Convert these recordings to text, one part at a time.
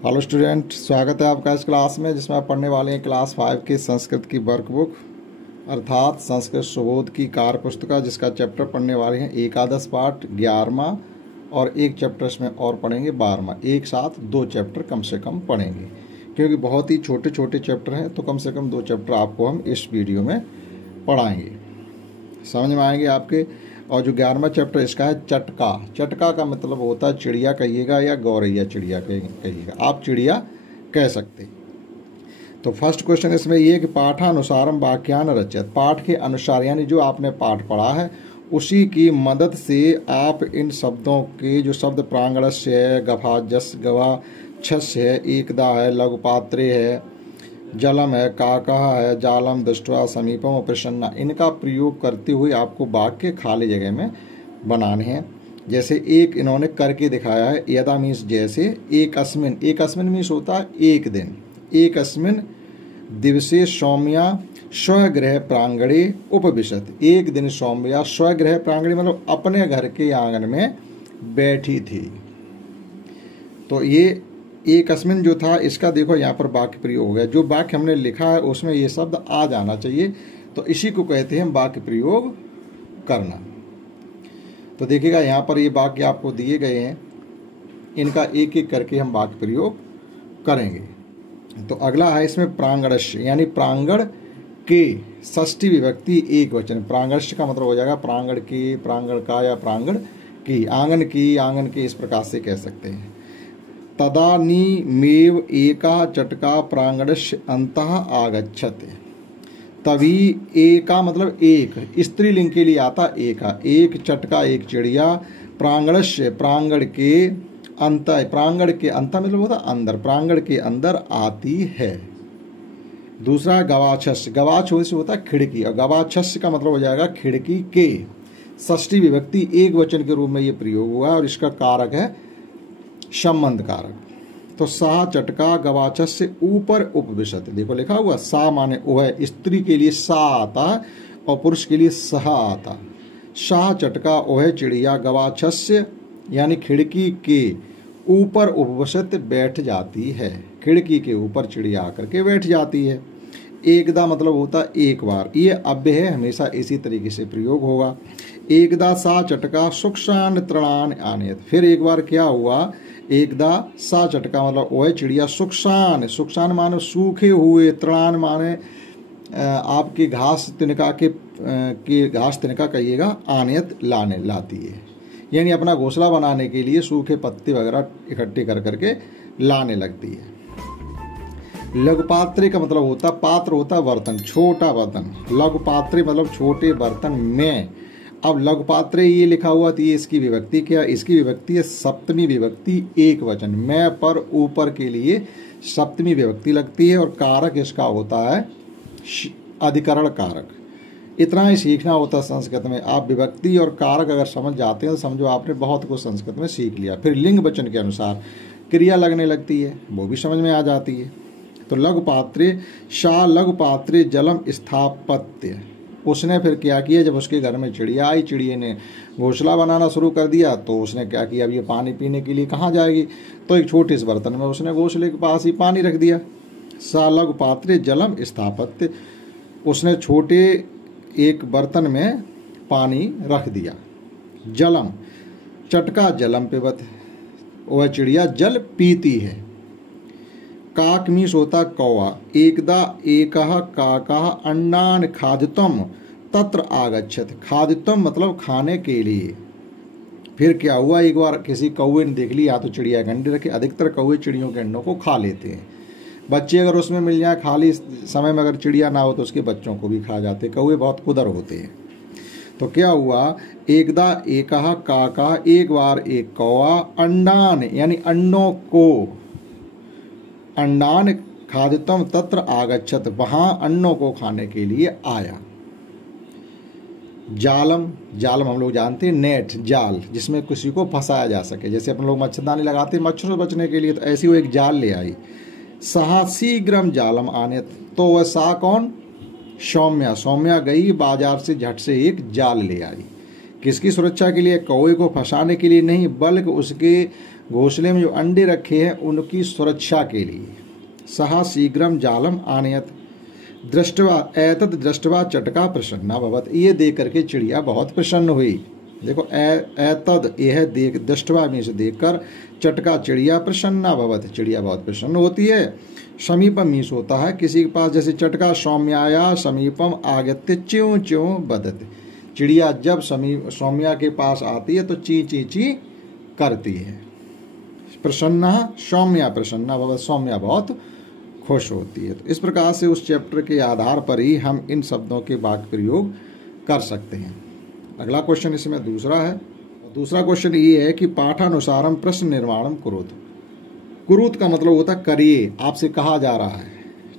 Hello student, स्वागत है आपका इस क्लास में जिसमें आप पढ़ने वाले हैं क्लास 5 की संस्कृत की वर्कबुक अर्थात संस्कृत सुबोध की कार्य पुस्तिका, जिसका चैप्टर पढ़ने वाले हैं एकादश पाठ 11वां और एक चैप्टर इसमें और पढ़ेंगे 12वां। एक साथ 2 चैप्टर कम से कम पढ़ेंगे क्योंकि बहुत ही छोटे छोटे चैप्टर हैं, तो कम से कम 2 चैप्टर आपको हम इस वीडियो में पढ़ाएंगे, समझ में आएंगे आपके। और जो 11वां चैप्टर इसका है चटका। चटका का मतलब होता है चिड़िया कहिएगा या गौरैया चिड़िया कहिएगा, आप चिड़िया कह सकते। तो फर्स्ट क्वेश्चन इसमें ये कि पाठानुसारम वाक्यान रचयत। पाठ के अनुसार यानी जो आपने पाठ पढ़ा है उसी की मदद से आप इन शब्दों के जो शब्द प्रांगणस्य है, गभाजस गवाक्षस्य है, एकदा है, लघुपात्रे है, जलम है, काकः है, जालम दृष्ट्वा समीपम प्रसन्ना, इनका प्रयोग करते हुए आपको वाक्य खाली जगह में बनाने हैं। जैसे एक इन्होंने करके दिखाया है, यदा मीन्स जैसे, एक अस्मिन मीन्स होता है एक दिन, एक अस्मिन दिवसे सौम्या स्वगृह प्रांगणे उपविशत। एक दिन सौम्या स्वगृह प्रांगणे मतलब अपने घर के आंगन में बैठी थी। तो ये एक अस्मिन जो था इसका देखो यहाँ पर वाक्य प्रयोग हो गया। जो वाक्य हमने लिखा है उसमें ये शब्द आ जाना चाहिए, तो इसी को कहते हैं वाक्य प्रयोग करना। तो देखिएगा यहाँ पर ये वाक्य आपको दिए गए हैं, इनका एक एक करके हम वाक्य प्रयोग करेंगे। तो अगला है इसमें प्रांगणस्य यानी प्रांगण के षष्ठी विभक्ति एक वचन। प्रांगणस्य का मतलब हो जाएगा प्रांगण के, प्रांगण का या प्रांगण की, आंगन की, आंगन के, इस प्रकार से कह सकते हैं। तदानीमेव एका चटका प्रांगणस्य अंतः आगच्छत। तभी एका मतलब एक, स्त्रीलिंग के लिए आता एका, एक चटका एक चिड़िया, प्रांगणस्य प्रांगण के, अंत प्रांगण के अंत मतलब होता अंदर, प्रांगण के अंदर आती है। दूसरा गवाक्षस्य, गवाक्ष से होता है खिड़की, और गवाक्षस्य का मतलब हो जाएगा खिड़की के। षष्ठी विभक्ति एक वचन के रूप में ये प्रयोग हुआ और इसका कारक है संबंध कारक। तो सा चटका गवाचस से ऊपर उपविशत, देखो लिखा हुआ सा माने वह, स्त्री के लिए सा आता और पुरुष के लिए सहा आता। सा चटका वह चिड़िया गवाचस्य यानी खिड़की के ऊपर उपविशत बैठ जाती है, खिड़की के ऊपर चिड़िया आकर के बैठ जाती है। एकदा मतलब होता एक बार, ये अव्यय है, हमेशा इसी तरीके से प्रयोग होगा। एकदा सा चटका सुक्षान तृणान आनेत, फिर एक बार क्या हुआ, एकदा सा चटका मतलब वह चिड़िया सुक्षान, सुक्षान माने सूखे हुए, तृणान माने आपकी घास तिनका के घास तिनका कहिएगा, आनेत लाने लाती है, यानी अपना घोंसला बनाने के लिए सूखे पत्ते वगैरह इकट्ठे कर करके लाने लगती है। लघुपात्रे का मतलब होता, पात्र होता बर्तन, छोटा बर्तन, लघुपात्रे मतलब छोटे बर्तन में। अब लघुपात्रे ये लिखा हुआ थी, इसकी विभक्ति क्या, इसकी विभक्ति है सप्तमी विभक्ति एक वचन, मैं पर ऊपर के लिए सप्तमी विभक्ति लगती है, और कारक इसका होता है अधिकरण कारक। इतना ही सीखना होता है संस्कृत में। आप विभक्ति और कारक अगर समझ जाते हैं तो समझो आपने बहुत कुछ संस्कृत में सीख लिया। फिर लिंग वचन के अनुसार क्रिया लगने लगती है, वो भी समझ में आ जाती है। तो लघुपात्रे शा लघुपात्रे जलम स्थापत्य, उसने फिर क्या किया, जब उसके घर में चिड़िया आई, चिड़िया ने घोंसला बनाना शुरू कर दिया, तो उसने क्या किया, अब ये पानी पीने के लिए कहाँ जाएगी, तो एक छोटे से बर्तन में उसने घोंसले के पास ही पानी रख दिया। सा लघुपात्रे जलम स्थापत्य, उसने छोटे एक बर्तन में पानी रख दिया। जलम चटका जलम पिबत, वह चिड़िया जल पीती है। काक मीस होता कौवा, एकदा एकः काकः अन्नान खादितम तत्र आगच्छत, खादितम मतलब खाने के लिए। फिर क्या हुआ, एक बार किसी कौवे ने देख लिया, तो चिड़िया के अंडे रखे, अधिकतर कौवे चिड़ियों के अंडों को खा लेते हैं। बच्चे अगर उसमें मिल जाए, खाली समय में अगर चिड़िया ना हो तो उसके बच्चों को भी खा जाते, कौवे बहुत कुदर होते हैं। तो क्या हुआ, एकदा एकः काका, एक बार एक कौवा, अंडान यानी अंडों को, अंडान खादितम तत्र आगच्छत, वहां अन्नों को खाने के लिए आया। जालम, जालम हम लोग जानते हैं नेट, जाल जिसमें किसी को फंसाया जा सके, जैसे अपन लोग मच्छरदानी लगाते हैं मच्छरों से बचने के लिए, तो ऐसी वो एक जाल ले आई। सहा शीघ्रम जालम आने, तो वह सा कौन, सौम्या, सौम्या गई बाजार से झट से एक जाल ले आई। किसकी सुरक्षा के लिए, कौवे को फंसाने के लिए नहीं, बल्कि उसके घोंसले में जो अंडे रखे हैं उनकी सुरक्षा के लिए। सहा शीघ्रम जालम आनयत दृष्टवा एतद दृष्टवा चटका प्रसन्ना भवत। ये देख करके चिड़िया बहुत प्रसन्न हुई। देखो एतद यह देख, दृष्टवा में से देखकर, चटका चिड़िया प्रसन्ना भवत, चिड़िया बहुत प्रसन्न होती है। समीपम मीस होता है किसी के पास, जैसे चटका सौम्याया समीपम आगत्य च्यों च्यों बदत। चिड़िया जब सौम्या के पास आती है तो ची ची ची करती है। प्रसन्ना सौम्या प्रसन्ना भवत, सौम्या बहुत खुश होती है। तो इस प्रकार से उस चैप्टर के आधार पर ही हम इन शब्दों के वाक्य प्रयोग कर सकते हैं। अगला क्वेश्चन इसमें दूसरा है। दूसरा क्वेश्चन ये है कि पाठानुसारम प्रश्न निर्माणम कुरुत। कुरुत का मतलब होता है करिए, आपसे कहा जा रहा है,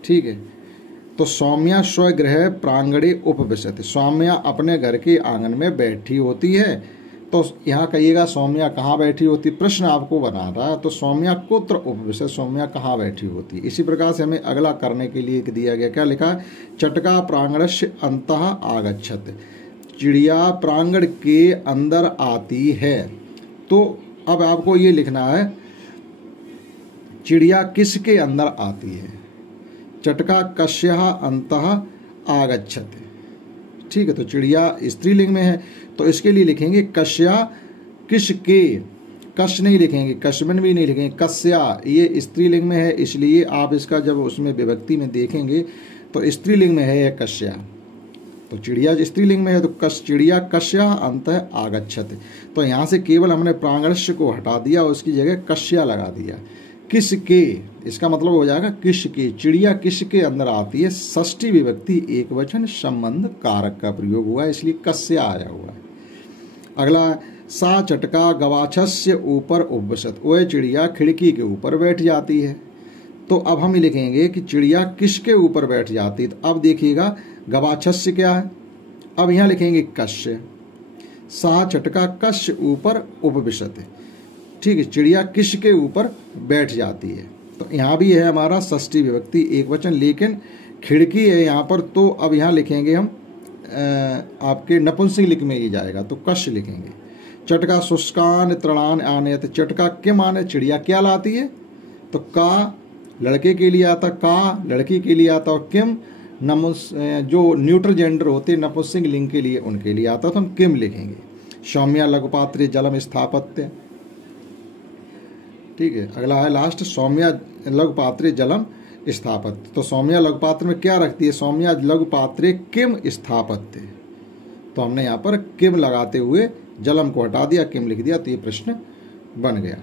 ठीक है। तो सौम्या स्वगृह प्रांगणे उपविशति, सौम्या अपने घर के आंगन में बैठी होती है। तो यहाँ कहिएगा सौम्या कहाँ बैठी होती, प्रश्न आपको बना रहा है। तो सौम्या कुत्र उपविशति, सौम्या कहाँ बैठी होती। इसी प्रकार से हमें अगला करने के लिए दिया गया, क्या लिखा है, चटका प्रांगणस्य अंतः आगच्छत, चिड़िया प्रांगण के अंदर आती है। तो अब आपको ये लिखना है चिड़िया किसके अंदर आती है, चटका कस्यः अंतः आगच्छत, ठीक है। तो चिड़िया स्त्रीलिंग में है तो इसके लिए लिखेंगे कस्या, किसके, कश नहीं लिखेंगे, कस्मिन भी नहीं लिखेंगे, कस्या, ये स्त्रीलिंग में है इसलिए आप इसका जब उसमें विभक्ति में देखेंगे तो स्त्रीलिंग में है कस्या। तो चिड़िया स्त्रीलिंग में है तो कश, चिड़िया कस्या अंतः आगच्छत। तो यहाँ से केवल हमने प्रांगणस्य को हटा दिया, उसकी जगह कस्या लगा दिया। किसके, इसका मतलब हो जाएगा किसके, चिड़िया किसके अंदर आती है, षष्ठी विभक्ति एक वचन संबंध कारक का प्रयोग हुआ है इसलिए कस्या आया हुआ है। अगला, सा चटका गवाक्षस्य ऊपर उपविशत, वह चिड़िया खिड़की के ऊपर बैठ जाती है। तो अब हम लिखेंगे कि चिड़िया किसके ऊपर बैठ जाती है। तो अब देखिएगा गवाक्षस्य क्या है, अब यहाँ लिखेंगे कस्य, सा चटका कस्य ऊपर उपविशत, ठीक है, चिड़िया किसके ऊपर बैठ जाती है। तो यहाँ भी है हमारा षष्ठी विभक्ति एक वचन, लेकिन खिड़की है यहाँ पर। तो अब यहाँ लिखेंगे हम आपके नपुंसकलिंग में ही जाएगा तो कस्य लिखेंगे। चटका शुष्कान तृणान आनयत, चटका किम आने, चिड़िया क्या लाती है। तो का लड़के के लिए आता, का लड़की के लिए आता, और किम जो न्यूट्रल जेंडर होते नपुंसकलिंग के लिए उनके लिए आता, तो हम किम लिखेंगे। सौम्या लघुपात्रे जलम स्थापत्य, ठीक है। अगला है लास्ट, सौम्या लघुपात्रे जलम स्थापत्य। तो सौम्या लघुपात्र में क्या रखती है, सौम्या लघुपात्रे किम स्थापत्य। तो हमने यहाँ पर किम लगाते हुए जलम को हटा दिया, किम लिख दिया, तो ये प्रश्न बन गया।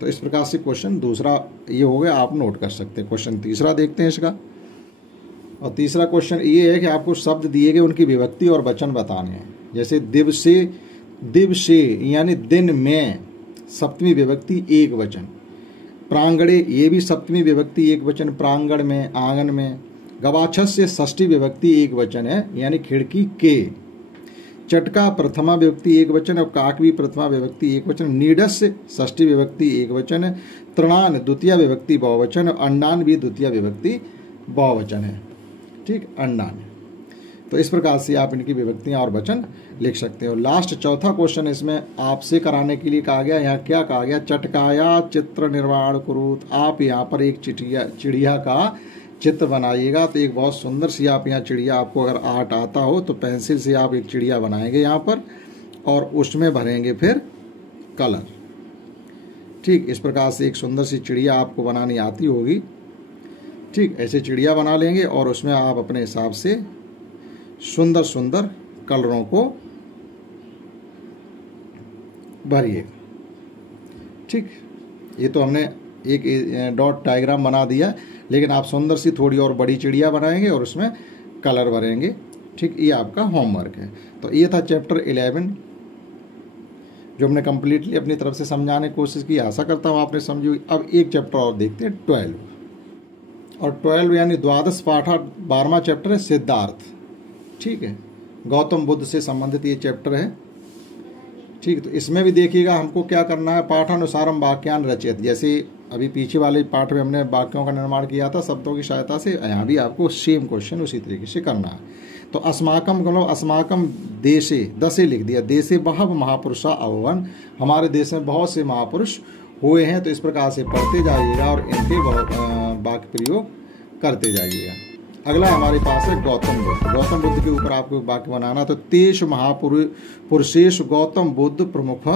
तो इस प्रकार से क्वेश्चन दूसरा ये हो गया, आप नोट कर सकते हैं। क्वेश्चन तीसरा देखते हैं इसका। और तीसरा क्वेश्चन ये है कि आपको शब्द दिए गए उनकी विभक्ति और वचन बताने हैं। जैसे दिवसे, दिवसे यानी दिन में, सप्तमी विभक्ति एक वचन। प्रांगणे, ये भी सप्तमी विभक्ति एक वचन, प्रांगण में, आंगन में। गवाक्षस्य षष्ठी विभक्ति एक वचन है यानी खिड़की के। चटका प्रथमा विभक्ति एक वचन और काक भी प्रथमा विभक्ति एक वचन। नीडस्य षष्ठी विभक्ति एक वचन है। तृणान द्वितीय विभक्ति बहुवचन और अंडान भी द्वितीय विभक्ति बहुवचन है, ठीक, अंडान। तो इस प्रकार से आप इनकी विभक्तियां और वचन लिख सकते हो। लास्ट चौथा क्वेश्चन इसमें आपसे कराने के लिए कहा गया, यहाँ क्या कहा गया, चटकाया चित्र निर्माण कुरुत। आप यहाँ पर एक चिड़िया का चित्र बनाइएगा। तो एक बहुत सुंदर सी आप यहाँ चिड़िया, आपको अगर आर्ट आता हो तो पेंसिल से आप एक चिड़िया बनाएंगे यहाँ पर और उसमें भरेंगे फिर कलर, ठीक। इस प्रकार से एक सुंदर सी चिड़िया आपको बनानी आती होगी, ठीक। ऐसे चिड़िया बना लेंगे और उसमें आप अपने हिसाब से सुंदर सुंदर कलरों को भरिए, ठीक। ये तो हमने एक डॉट डायग्राम बना दिया, लेकिन आप सुंदर सी थोड़ी और बड़ी चिड़िया बनाएंगे और उसमें कलर भरेंगे, ठीक। ये आपका होमवर्क है। तो ये था चैप्टर 11 जो हमने कम्प्लीटली अपनी तरफ से समझाने की कोशिश की। आशा करता हूँ आपने समझी। अब एक चैप्टर और देखते हैं 12, और 12 यानी द्वादश पाठा 12वां चैप्टर है सिद्धार्थ, ठीक है। गौतम बुद्ध से संबंधित ये चैप्टर है, ठीक। तो इसमें भी देखिएगा हमको क्या करना है, पाठानुसारम वाक्यान रचयत। जैसे अभी पीछे वाले पाठ में हमने वाक्यों का निर्माण किया था शब्दों की सहायता से, यहाँ भी आपको सेम क्वेश्चन उसी तरीके से करना है। तो अस्माकम कलो, अस्माकम देशे, दशे लिख दिया, देशे बहव महापुरुषा अभवन, हमारे देश में बहुत से महापुरुष हुए हैं, तो इस प्रकार से पढ़ते जाइएगा और इनके वाक्य प्रयोग करते जाइएगा। अगला हमारे पास है गौतम बुद्ध। गौतम बुद्ध के ऊपर आपको वाक्य बनाना, तो तेषु महापुरुषेषु गौतम बुद्ध प्रमुख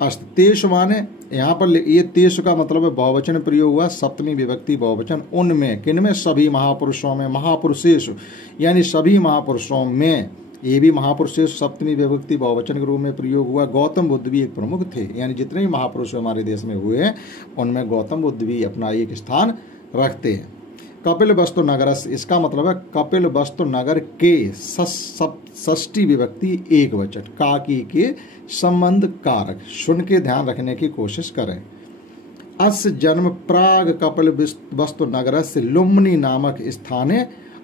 अस्त। तेषु माने यहाँ पर ये तेषु का मतलब है बहुवचन प्रयोग हुआ, सप्तमी विभक्ति बहुवचन। उनमें, किनमें? सभी महापुरुषों में, महापुरुषेषु यानी सभी महापुरुषों में। ये भी महापुरुषेषु सप्तमी विभक्ति बहुवचन के रूप में प्रयोग हुआ। गौतम बुद्ध भी एक प्रमुख थे, यानी जितने भी महापुरुष हमारे देश में हुए हैं उनमें गौतम बुद्ध भी अपना एक स्थान रखते हैं। कपिल वस्तु नगरस, इसका मतलब है कपिल वस्तु नगर के षष्ठी विभक्ति एक वचन, काकी के संबंध कारक। सुन के ध्यान रखने की कोशिश करें। अस जन्म प्राग कपिल वस्तु नगरस लुम्नी नामक स्थाने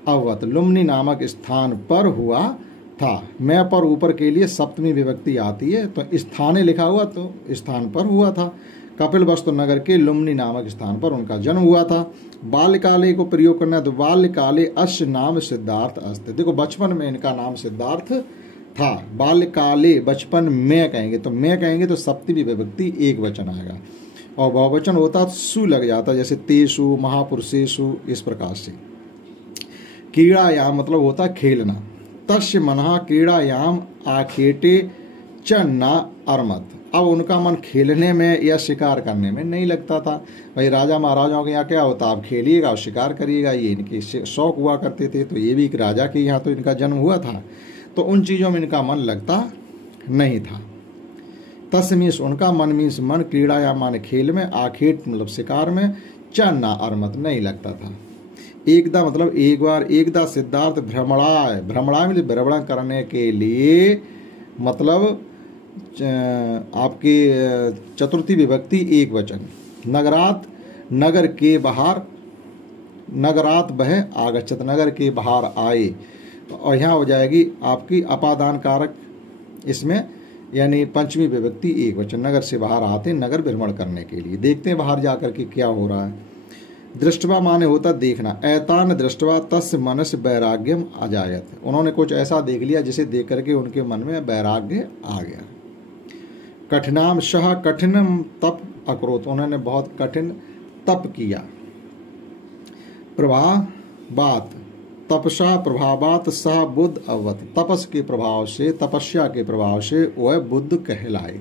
अवत। लुम्नी नामक स्थान पर हुआ था। मैं पर ऊपर के लिए सप्तमी विभक्ति आती है, तो स्थाने लिखा हुआ तो स्थान पर हुआ था। कपिल वस्तु नगर के लुम्नी नामक स्थान पर उनका जन्म हुआ था। बाल्यकाले को प्रयोग करना है, तो बाल्यकाले अस्य नाम सिद्धार्थ अस्ति। देखो बचपन में इनका नाम सिद्धार्थ था। बाल्यकाले बचपन में कहेंगे, तो मैं कहेंगे तो सप्तमी विभक्ति एक वचन आएगा, और बहुवचन होता सु लग जाता, जैसे तेषु महापुरुषेषु, इस प्रकार से। क्रीड़ायाम मतलब होता खेलना। तस्य मनः क्रीड़ायाम आखेटे च न अरमत। अब उनका मन खेलने में या शिकार करने में नहीं लगता था। भाई राजा महाराजाओं के यहाँ क्या होता, आप खेलिएगा और शिकार करिएगा, ये इनके शौक हुआ करते थे। तो ये भी एक राजा के यहाँ तो इनका जन्म हुआ था, तो उन चीज़ों में इनका मन लगता नहीं था। तस्मीस उनका मन मीन्स मन, क्रीड़ायाम माने खेल में, आखेट मतलब शिकार में, च न अरमत नहीं लगता था। एकदा मतलब एक बार, एकदा सिद्धार्थ भ्रमणाय, भ्रमणाय मतलब भ्रमण करने के लिए, मतलब आपकी चतुर्थी विभक्ति एक वचन। नगरात नगर के बाहर, नगरात बह आगच्छत नगर के बाहर आए, और यहाँ हो जाएगी आपकी अपादान कारक इसमें, यानी पंचमी विभक्ति एक वचन। नगर से बाहर आते, नगर भ्रमण करने के लिए, देखते हैं बाहर जाकर के क्या हो रहा है। दृष्टवा माने होता देखना। ऐतान दृष्टवा तस्य मनस वैराग्यम अजायत। उन्होंने कुछ ऐसा देख लिया जिसे देख करके उनके मन में वैराग्य आ गया। कठिनाम सह कठिनम तप अक्रोत, उन्होंने बहुत कठिन तप किया। प्रभावात तपसा प्रभावात सह बुद्ध अवत, तपस के प्रभाव से, तपस्या के प्रभाव से वह बुद्ध कहलाए।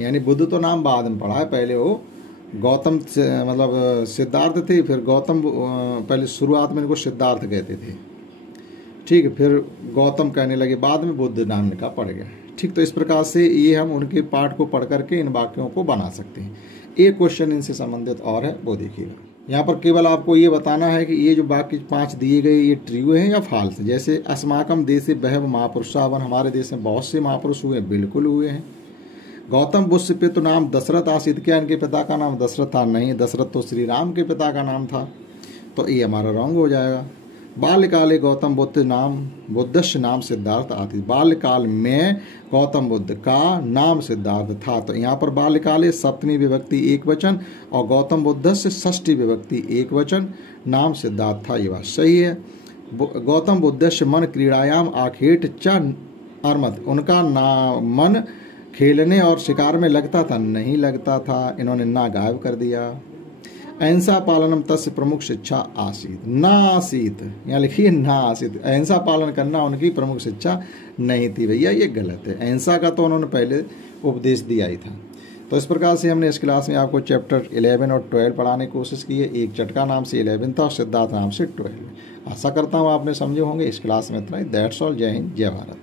यानी बुद्ध तो नाम बाद में पढ़ा है, पहले वो गौतम मतलब सिद्धार्थ थे, फिर गौतम, पहले शुरुआत में इनको सिद्धार्थ कहते थे, ठीक है, फिर गौतम कहने लगे, बाद में बुद्ध नाम इनका पड़ गया, ठीक। तो इस प्रकार से ये हम उनके पाठ को पढ़ करके इन वाक्यों को बना सकते हैं। एक क्वेश्चन इनसे संबंधित और है, वो देखिएगा। यहाँ पर केवल आपको ये बताना है कि ये जो वाक्य 5 दिए गए ये ट्रू हैं या फॉल्स। जैसे अस्माकम देशे बहव महापुरुषावन, हमारे देश में बहुत से महापुरुष हुए, बिल्कुल हुए हैं। गौतम बुद्ध पे तो नाम दशरथ आसित, क्या इनके पिता का नाम दशरथ था? नहीं, दशरथ तो श्री राम के पिता का नाम था, तो ये हमारा रॉन्ग हो जाएगा। बाल्यकाले गौतम बुद्ध नाम बुद्धस्य नाम सिद्धार्थ आदि, बाल्यकाल में गौतम बुद्ध का नाम सिद्धार्थ था, तो यहाँ पर बाल्यकाले सप्तमी विभक्ति एक वचन और गौतम बुद्धस्य षष्ठी विभक्ति एक वचन, नाम सिद्धार्थ था, ये बात सही है। गौतम बुद्धस्य मन क्रीड़ायाम आखेट च अरमत, उनका मन खेलने और शिकार में लगता था? नहीं लगता था, इन्होंने ना गायब कर दिया। अहिंसा पालनम तस्य प्रमुख शिक्षा आसीत, ना आसीत, यहाँ लिखिए ना आसीत, अहिंसा पालन करना उनकी प्रमुख शिक्षा नहीं थी। भैया ये गलत है, अहिंसा का तो उन्होंने पहले उपदेश दिया ही था। तो इस प्रकार से हमने इस क्लास में आपको चैप्टर 11 और 12 पढ़ाने की कोशिश की है। एक चटका नाम से 11 था और सिद्धार्थ नाम से 12। आशा करता हूँ आपने समझे होंगे। इस क्लास में इतना ही। That's all. जय हिंद, जय भारत।